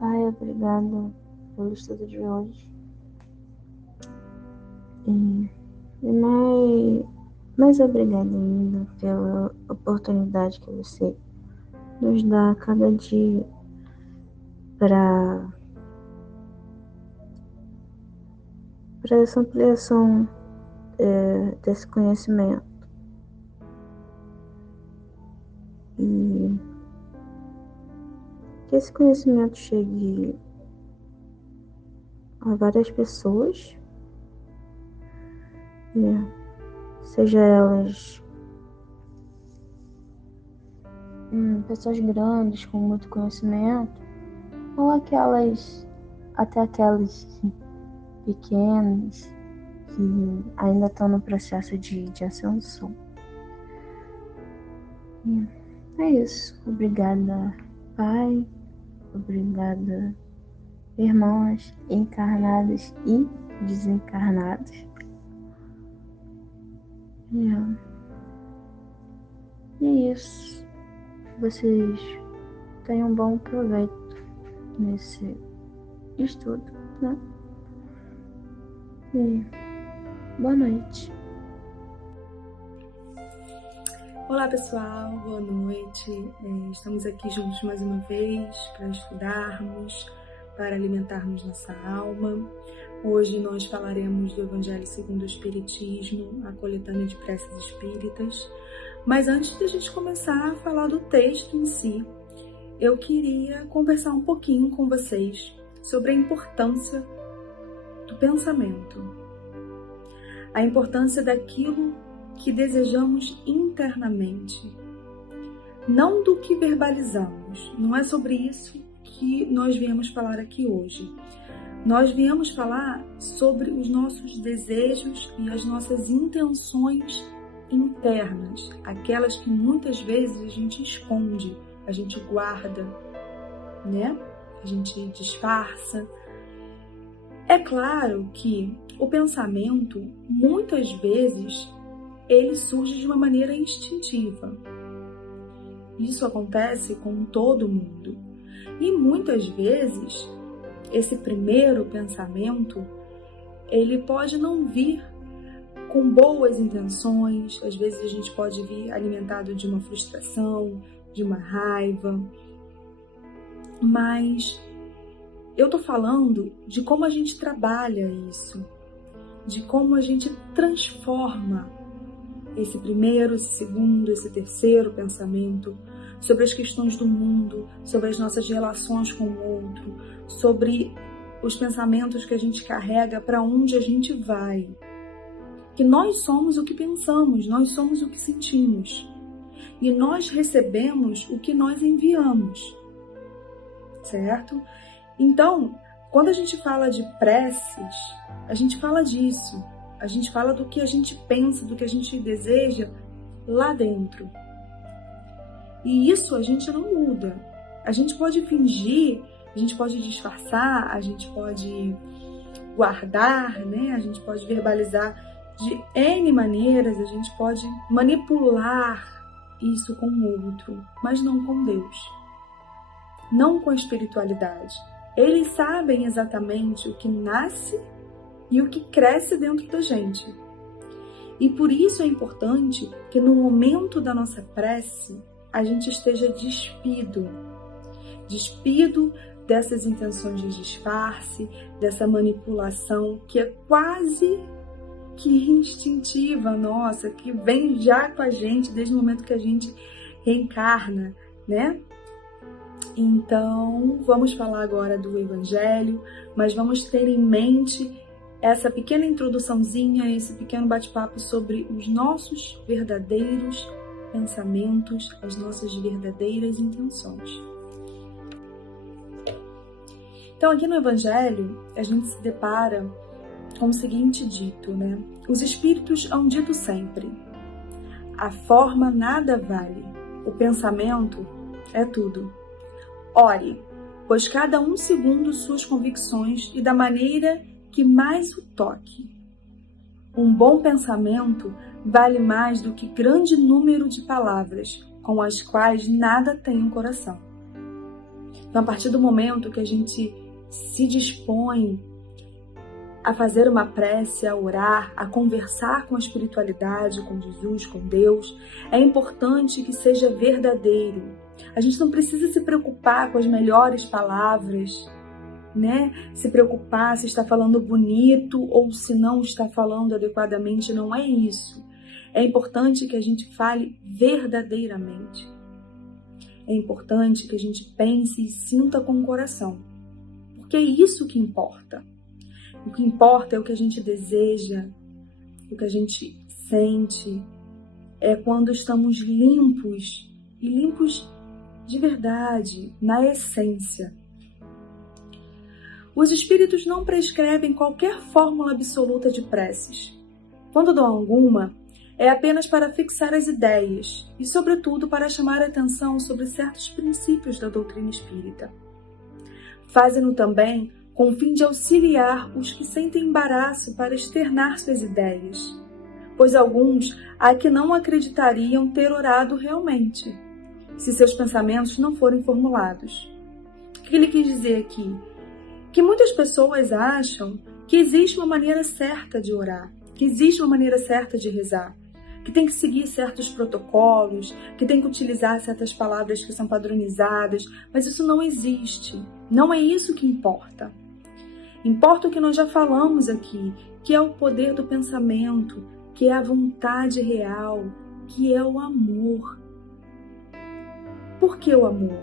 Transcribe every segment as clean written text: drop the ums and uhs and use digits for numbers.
Pai, obrigado pelo estudo de hoje. Mais obrigado ainda pela oportunidade que você nos dá a cada dia para essa ampliação desse conhecimento. E que esse conhecimento chegue a várias pessoas, seja elas pessoas grandes com muito conhecimento, ou até aquelas pequenas que ainda estão no processo de ascensão. É isso. Obrigada, Pai. Obrigada, irmãos encarnados e desencarnados. E é isso. Vocês tenham um bom proveito nesse estudo, né? E boa noite. Olá pessoal, boa noite. Estamos aqui juntos mais uma vez para estudarmos, para alimentarmos nossa alma. Hoje nós falaremos do Evangelho segundo o Espiritismo, a coletânea de preces espíritas. Mas antes de a gente começar a falar do texto em si, eu queria conversar um pouquinho com vocês sobre a importância do pensamento, a importância daquilo que desejamos internamente, não do que verbalizamos. Não é sobre isso que nós viemos falar aqui hoje. Nós viemos falar sobre os nossos desejos e as nossas intenções internas, aquelas que muitas vezes a gente esconde, a gente guarda, né? A gente disfarça. É claro que o pensamento, muitas vezes, ele surge de uma maneira instintiva. Isso acontece com todo mundo. E muitas vezes, esse primeiro pensamento, ele pode não vir com boas intenções. Às vezes a gente pode vir alimentado de uma frustração, de uma raiva. Mas eu tô falando de como a gente trabalha isso, de como a gente transforma esse primeiro, esse segundo, esse terceiro pensamento sobre as questões do mundo, sobre as nossas relações com o outro, sobre os pensamentos que a gente carrega, para onde a gente vai. Que nós somos o que pensamos, nós somos o que sentimos. E nós recebemos o que nós enviamos. Certo? Então, quando a gente fala de preces, a gente fala disso. A gente fala do que a gente pensa, do que a gente deseja lá dentro. E isso a gente não muda. A gente pode fingir, a gente pode disfarçar, a gente pode guardar, né? A gente pode verbalizar de N maneiras, a gente pode manipular isso com o outro, mas não com Deus. Não com a espiritualidade. Eles sabem exatamente o que nasce e o que cresce dentro da gente. E por isso é importante que no momento da nossa prece, a gente esteja despido dessas intenções de disfarce, dessa manipulação que é quase que instintiva nossa, que vem já com a gente desde o momento que a gente reencarna, né? Então, vamos falar agora do Evangelho, mas vamos ter em mente essa pequena introduçãozinha, esse pequeno bate-papo sobre os nossos verdadeiros pensamentos, as nossas verdadeiras intenções. Então, aqui no Evangelho, a gente se depara com o seguinte dito, né? Os espíritos hão dito sempre: a forma nada vale, o pensamento é tudo. Ore, pois cada um segundo suas convicções e da maneira que mais o toque. Um bom pensamento vale mais do que grande número de palavras, com as quais nada tem um coração. Então, a partir do momento que a gente se dispõe a fazer uma prece, a orar, a conversar com a espiritualidade, com Jesus, com Deus, é importante que seja verdadeiro. A gente não precisa se preocupar com as melhores palavras, né? Se preocupar se está falando bonito ou se não está falando adequadamente, não é isso. É importante que a gente fale verdadeiramente. É importante que a gente pense e sinta com o coração, porque é isso que importa. O que importa é o que a gente deseja, o que a gente sente, é quando estamos limpos, e limpos de verdade, na essência. Os espíritos não prescrevem qualquer fórmula absoluta de preces. Quando dão alguma, é apenas para fixar as ideias e, sobretudo, para chamar a atenção sobre certos princípios da doutrina espírita. Fazem-no também com o fim de auxiliar os que sentem embaraço para externar suas ideias, pois alguns há que não acreditariam ter orado realmente, se seus pensamentos não forem formulados. O que ele quis dizer aqui? Que muitas pessoas acham que existe uma maneira certa de orar, que existe uma maneira certa de rezar, que tem que seguir certos protocolos, que tem que utilizar certas palavras que são padronizadas, mas isso não existe. Não é isso que importa. Importa o que nós já falamos aqui, que é o poder do pensamento, que é a vontade real, que é o amor. Por que o amor?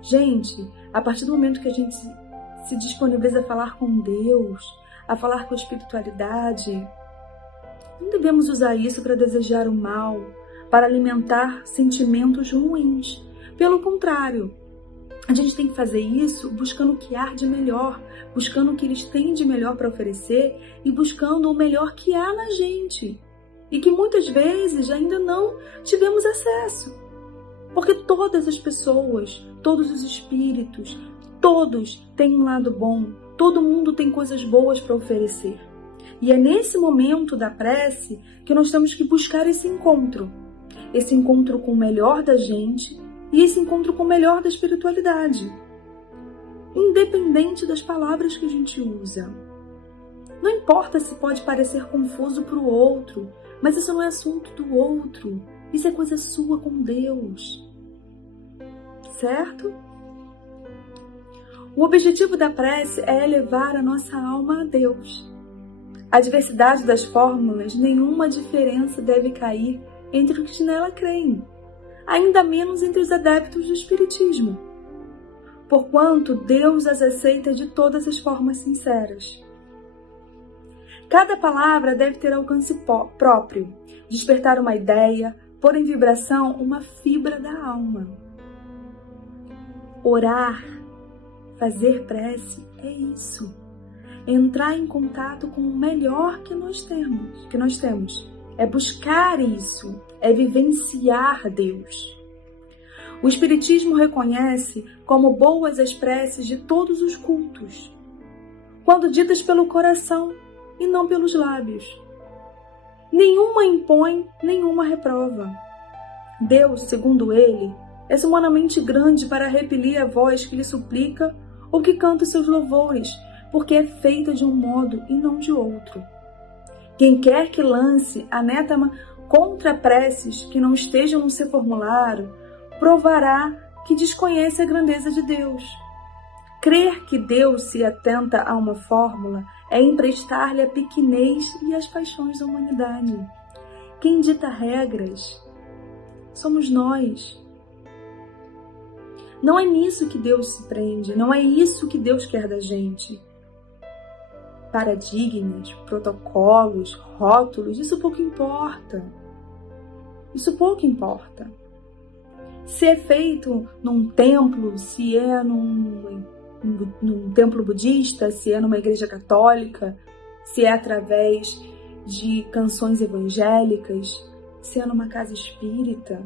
Gente, a partir do momento que a gente se disponibiliza a falar com Deus, a falar com a espiritualidade, não devemos usar isso para desejar o mal, para alimentar sentimentos ruins. Pelo contrário, a gente tem que fazer isso buscando o que há de melhor, buscando o que eles têm de melhor para oferecer e buscando o melhor que há na gente e que muitas vezes ainda não tivemos acesso. Porque todas as pessoas, todos os espíritos, todos têm um lado bom, todo mundo tem coisas boas para oferecer. E é nesse momento da prece que nós temos que buscar esse encontro com o melhor da gente e esse encontro com o melhor da espiritualidade, independente das palavras que a gente usa. Não importa se pode parecer confuso para o outro, mas isso não é assunto do outro, isso é coisa sua com Deus, certo? O objetivo da prece é elevar a nossa alma a Deus. A diversidade das fórmulas, nenhuma diferença deve cair entre os que nela creem, ainda menos entre os adeptos do Espiritismo, porquanto Deus as aceita de todas as formas sinceras. Cada palavra deve ter alcance próprio, despertar uma ideia, pôr em vibração uma fibra da alma. Orar, fazer prece, é isso. Entrar em contato com o melhor que nós temos. É buscar isso, é vivenciar Deus. O Espiritismo reconhece como boas as preces de todos os cultos, quando ditas pelo coração e não pelos lábios. Nenhuma impõe, nenhuma reprova. Deus, segundo ele, é humanamente grande para repelir a voz que lhe suplica ou que canta os seus louvores, porque é feita de um modo e não de outro. Quem quer que lance anátema contra preces que não estejam no seu formulário, provará que desconhece a grandeza de Deus. Crer que Deus se atenta a uma fórmula é emprestar-lhe a pequenez e as paixões da humanidade. Quem dita regras somos nós. Não é nisso que Deus se prende, não é isso que Deus quer da gente. Paradigmas, protocolos, rótulos, isso pouco importa. Isso pouco importa. Se é feito num templo, se é num templo budista, se é numa igreja católica, se é através de canções evangélicas, se é numa casa espírita.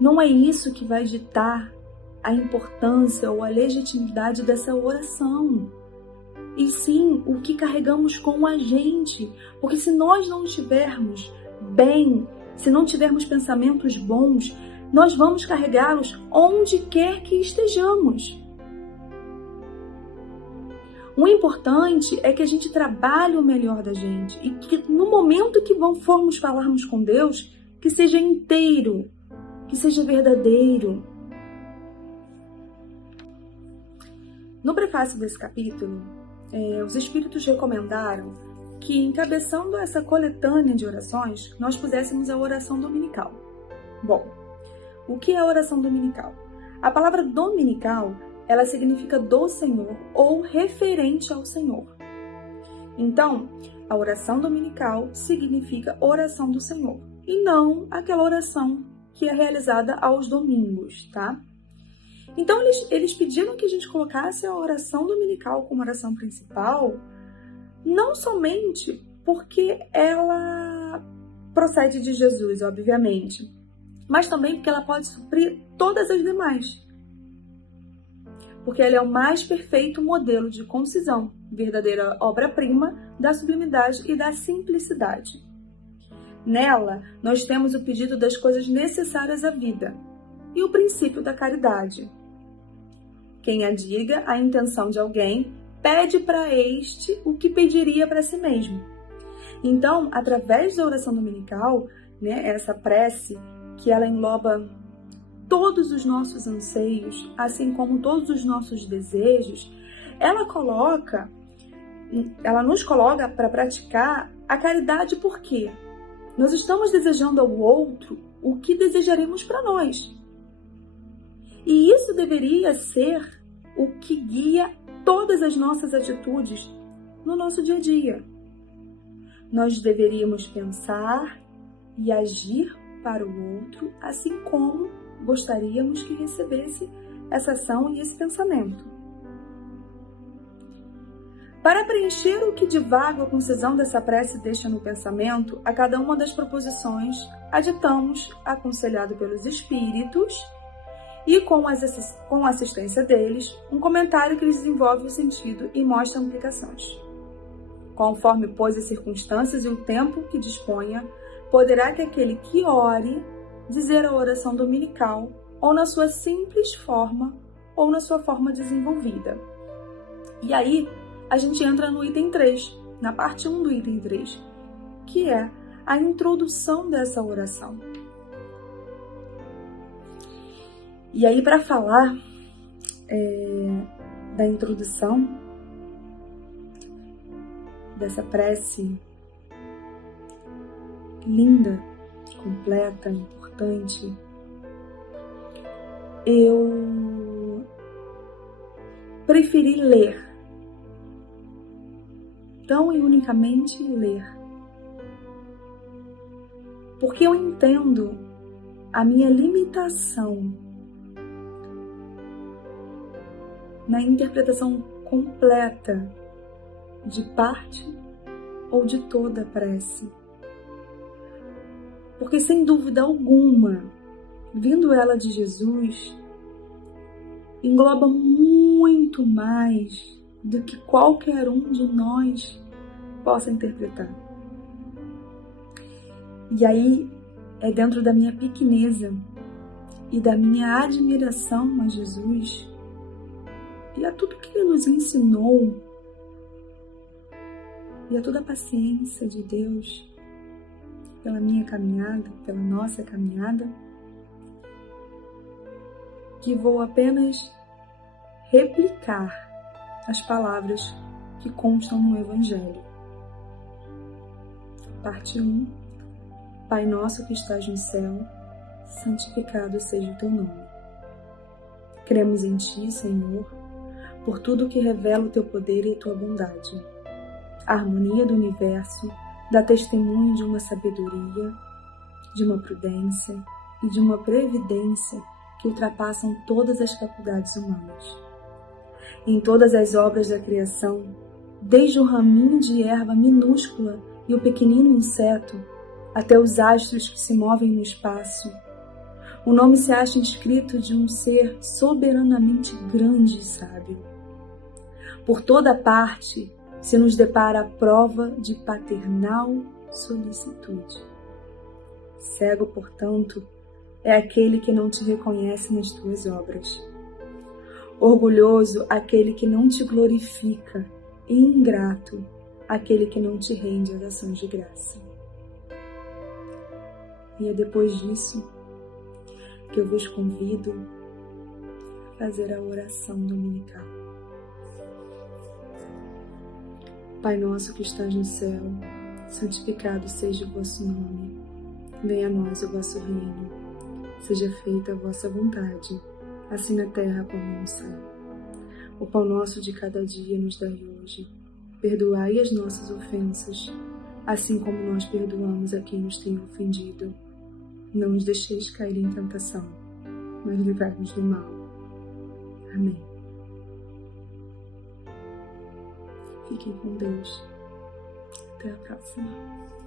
Não é isso que vai ditar a importância ou a legitimidade dessa oração. E sim, o que carregamos com a gente. Porque se nós não estivermos bem, se não tivermos pensamentos bons, nós vamos carregá-los onde quer que estejamos. O importante é que a gente trabalhe o melhor da gente e que no momento que formos falarmos com Deus, que seja inteiro, que seja verdadeiro. No prefácio desse capítulo, os Espíritos recomendaram que, encabeçando essa coletânea de orações, nós puséssemos a oração dominical. Bom, o que é a oração dominical? A palavra dominical, ela significa do Senhor ou referente ao Senhor. Então, a oração dominical significa oração do Senhor e não aquela oração que é realizada aos domingos, tá? Então, eles pediram que a gente colocasse a oração dominical como oração principal, não somente porque ela procede de Jesus, obviamente, mas também porque ela pode suprir todas as demais. Porque ela é o mais perfeito modelo de concisão, verdadeira obra-prima da sublimidade e da simplicidade. Nela, nós temos o pedido das coisas necessárias à vida e o princípio da caridade. Quem adiga a intenção de alguém, pede para este o que pediria para si mesmo. Então, através da oração dominical, essa prece, que ela engloba todos os nossos anseios, assim como todos os nossos desejos, ela nos coloca para praticar a caridade. Por quê? Nós estamos desejando ao outro o que desejaremos para nós. E isso deveria ser o que guia todas as nossas atitudes no nosso dia a dia. Nós deveríamos pensar e agir para o outro, assim como gostaríamos que recebesse essa ação e esse pensamento. Para preencher o que divaga a concisão dessa prece deixa no pensamento, a cada uma das proposições aditamos, aconselhado pelos Espíritos, e com a assistência deles, um comentário que lhes desenvolve o sentido e mostra implicações. Conforme, pois, as circunstâncias e o tempo que disponha, poderá que aquele que ore dizer a oração dominical, ou na sua simples forma, ou na sua forma desenvolvida. E aí, a gente entra no item 3, na parte 1 do item 3, que é a introdução dessa oração. E aí, para falar da introdução dessa prece linda, completa, importante, eu preferi ler, tão e unicamente ler, porque eu entendo a minha limitação na interpretação completa de parte ou de toda a prece. Porque, sem dúvida alguma, vindo ela de Jesus, engloba muito mais do que qualquer um de nós possa interpretar. E aí, é dentro da minha pequeneza e da minha admiração a Jesus e a tudo que Ele nos ensinou e a toda a paciência de Deus pela minha caminhada, pela nossa caminhada, que vou apenas replicar as palavras que constam no Evangelho. Parte 1. Pai nosso que estás no céu, santificado seja o teu nome. Cremos em ti, Senhor, por tudo que revela o teu poder e a tua bondade. A harmonia do universo dá testemunho de uma sabedoria, de uma prudência e de uma previdência que ultrapassam todas as faculdades humanas. Em todas as obras da criação, desde o raminho de erva minúscula e o pequenino inseto, até os astros que se movem no espaço, o nome se acha inscrito de um ser soberanamente grande e sábio. Por toda parte se nos depara a prova de paternal solicitude. Cego, portanto, é aquele que não te reconhece nas tuas obras. Orgulhoso, aquele que não te glorifica, e ingrato, aquele que não te rende às ações de graça. E é depois disso que eu vos convido a fazer a oração dominical. Pai nosso que estás no céu, santificado seja o vosso nome. Venha a nós o vosso reino. Seja feita a vossa vontade, assim na terra como no céu. O pão nosso de cada dia nos dai hoje. Perdoai as nossas ofensas, assim como nós perdoamos a quem nos tem ofendido. Não nos deixeis cair em tentação, mas livrai-nos do mal. Amém. Fiquem com Deus. Até a próxima.